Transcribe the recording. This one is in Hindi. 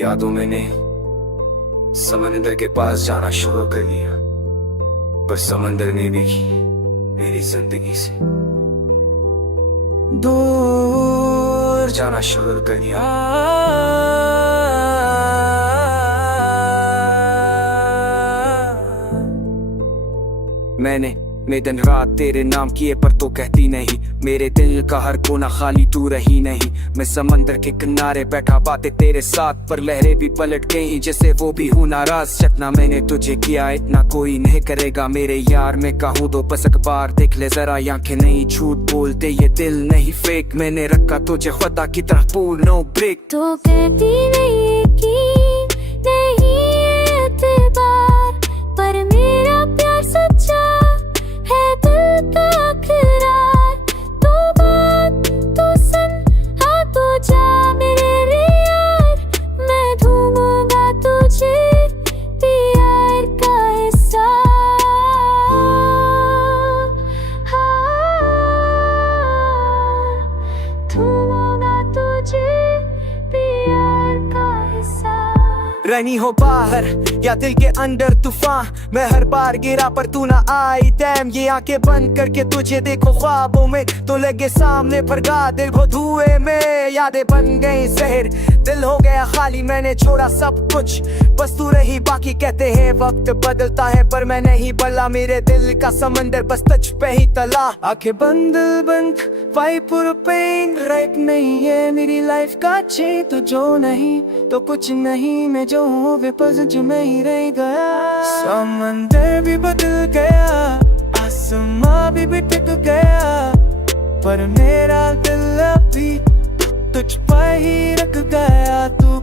यादों में ने समंदर के पास जाना शुरू कर दिया, पर समंदर ने भी मेरी जिंदगी से दूर जाना शुरू कर दिया। मैंने दिन रात तेरे नाम किए पर तो कहती नहीं, मेरे दिल का हर कोना खाली तू रही नहीं। मैं समंदर के किनारे बैठा बातें तेरे साथ, पर लहरें भी पलट गई जैसे वो भी हूँ नाराज। जितना मैंने तुझे किया इतना कोई नहीं करेगा मेरे यार, मैं कहूँ तो बस अखबार देख ले जरा, आंखें नहीं झूठ बोलते, ये दिल नहीं फेक। मैंने रखा तुझे खुदा की तरह पूर्ण नो ब्रेक। तो कहती नहीं कि नहीं एतबार, पर मेरा प्यार सच्चा है दिल का इकरार। तो बात तो सुन, हाँ तो जा मेरे यार, मैं ढूंढूंगा तुझे प्यार का हिस्सा। ढूंढूंगा तुझे प्यार का हिस्सा। रहनी हो बाहर या दिल के अंदर तूफान, मैं हर बार गिरा पर तू ना आई। डैम ये आंखें बंद करके तुझे देखो ख्वाबों में, तो लगे सामने पर गा दिल को धुएं में। यादें बन गई जहर, दिल हो गया खाली, मैंने छोड़ा सब कुछ, बस तू रही बाकी। कहते हैं वक्त बदलता है पर मैं नहीं बदला, मेरे दिल का समंदर बस तुझ पे ही तला। आंखें बंद बंद वाइब पूरा पेन, राइट नहीं है मेरी लाइफ का चेंज। तो जो नहीं तो कुछ नहीं, मैं जो हूँ वे पज़ में ही रह गया। समंदर भी बदल गया, आसमां भी टिक गया, पर मेरा दिल अभी तुझ पर ही रख गया। तू